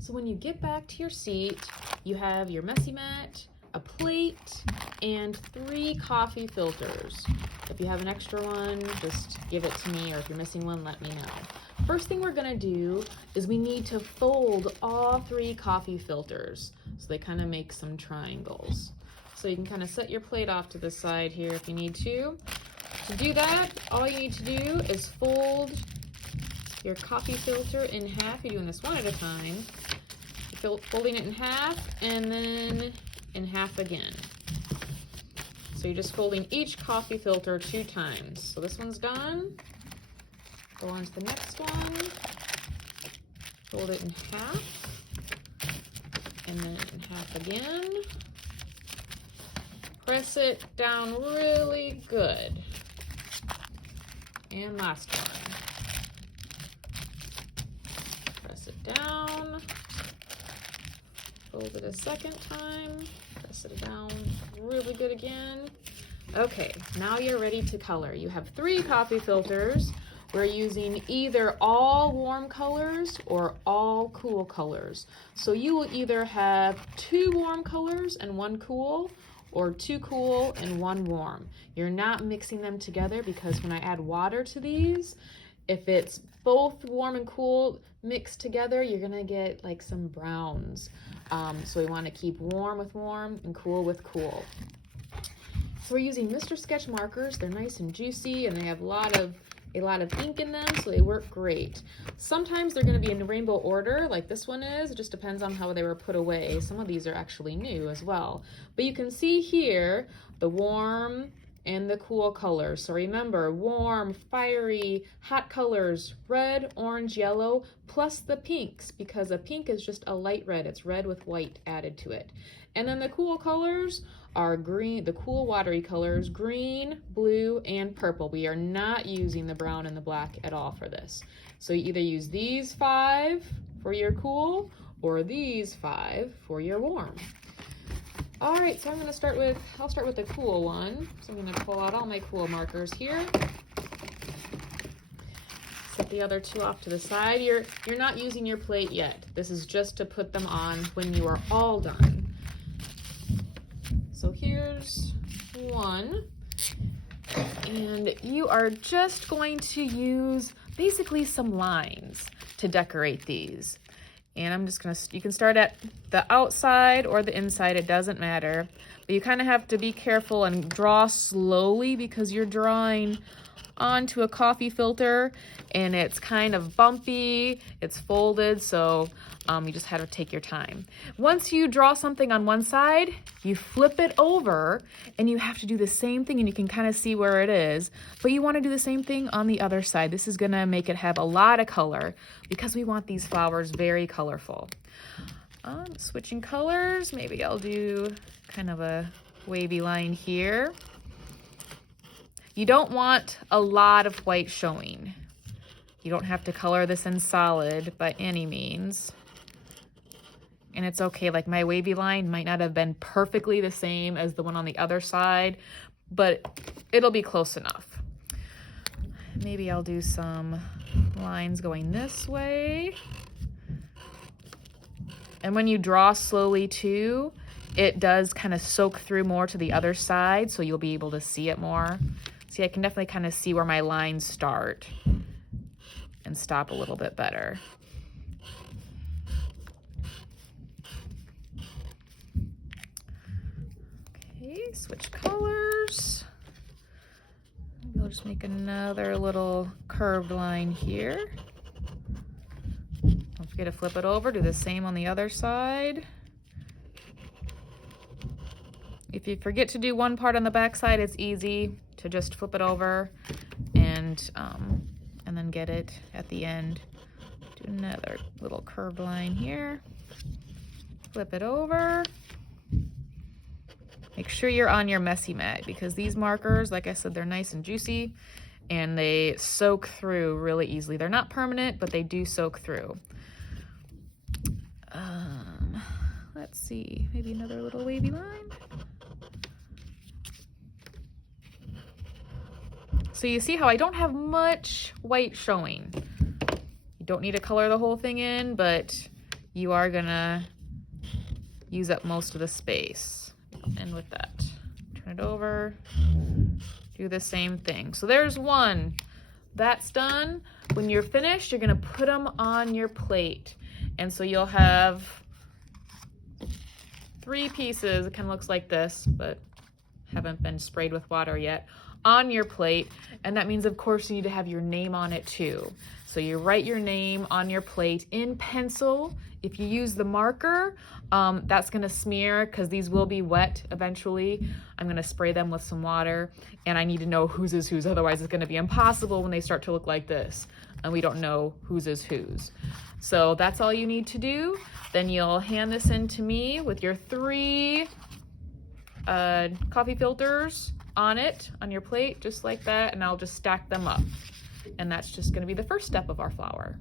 So when you get back to your seat, you have your messy mat, a plate, and 3 coffee filters. If you have an extra one, just give it to me, or if you're missing one, let me know. First thing we're gonna do is we need to fold all 3 coffee filters so they kind of make some triangles. So you can kind of set your plate off to the side here if you need to. To do that, all you need to do is fold your coffee filter in half. You're doing this one at a time. Folding it in half and then in half again. So you're just folding each coffee filter 2 times. So this one's done. Go on to the next one. Fold it in half and then in half again. Press it down really good. And last one. Press it down. Fold it a second time, press it down really good again. Okay, now you're ready to color. You have 3 coffee filters. We're using either all warm colors or all cool colors. So you will either have 2 warm colors and 1 cool, or 2 cool and 1 warm. You're not mixing them together because when I add water to these, if it's both warm and cool mixed together, you're gonna get like some browns. So we want to keep warm with warm and cool with cool. So we're using Mr. Sketch markers. They're nice and juicy and they have a lot of ink in them, so they work great. Sometimes they're going to be in rainbow order like this one is. It just depends on how they were put away. Some of these are actually new as well. But you can see here the warm and the cool colors. So remember, warm, fiery, hot colors, red, orange, yellow, plus the pinks, because a pink is just a light red. It's red with white added to it. And then the cool colors are green, the cool watery colors, green, blue, and purple. We are not using the brown and the black at all for this. So you either use these 5 for your cool or these 5 for your warm. All right, so I'll start with the cool one. So I'm gonna pull out all my cool markers here. Set the other 2 off to the side. You're not using your plate yet. This is just to put them on when you are all done. So here's 1. And you are just going to use basically some lines to decorate these. And I'm just gonna, you can start at the outside or the inside, it doesn't matter. But you kind of have to be careful and draw slowly because you're drawing onto a coffee filter and it's kind of bumpy, it's folded, so you just have to take your time. Once you draw something on one side, you flip it over and you have to do the same thing, and you can kind of see where it is, but you want to do the same thing on the other side. This is gonna make it have a lot of color because we want these flowers very colorful. Switching colors, maybe I'll do kind of a wavy line here. You don't want a lot of white showing. You don't have to color this in solid by any means. And it's okay, like my wavy line might not have been perfectly the same as the one on the other side, but it'll be close enough. Maybe I'll do some lines going this way. And when you draw slowly too, it does kind of soak through more to the other side, so you'll be able to see it more. See, I can definitely kind of see where my lines start and stop a little bit better. Okay, switch colors. Maybe I'll just make another little curved line here. Don't forget to flip it over, do the same on the other side. If you forget to do one part on the back side, it's easy to just flip it over and then get it at the end. Do another little curved line here. Flip it over. Make sure you're on your messy mat because these markers, like I said, they're nice and juicy and they soak through really easily. They're not permanent, but they do soak through. Let's see, maybe another little wavy line. So you see how I don't have much white showing. You don't need to color the whole thing in, but you are gonna use up most of the space. And with that, turn it over, do the same thing. So there's one. That's done. When you're finished, you're gonna put them on your plate. And so you'll have 3 pieces. It kind of looks like this, but haven't been sprayed with water yet, on your plate. And that means, of course, you need to have your name on it too. So you write your name on your plate in pencil. If you use the marker, that's gonna smear because these will be wet eventually. I'm gonna spray them with some water, and I need to know whose is whose, otherwise it's gonna be impossible when they start to look like this and we don't know whose is whose. So that's all you need to do. Then you'll hand this in to me with your 3 coffee filters on it, on your plate, just like that, and I'll just stack them up. And that's just gonna be the first step of our flower.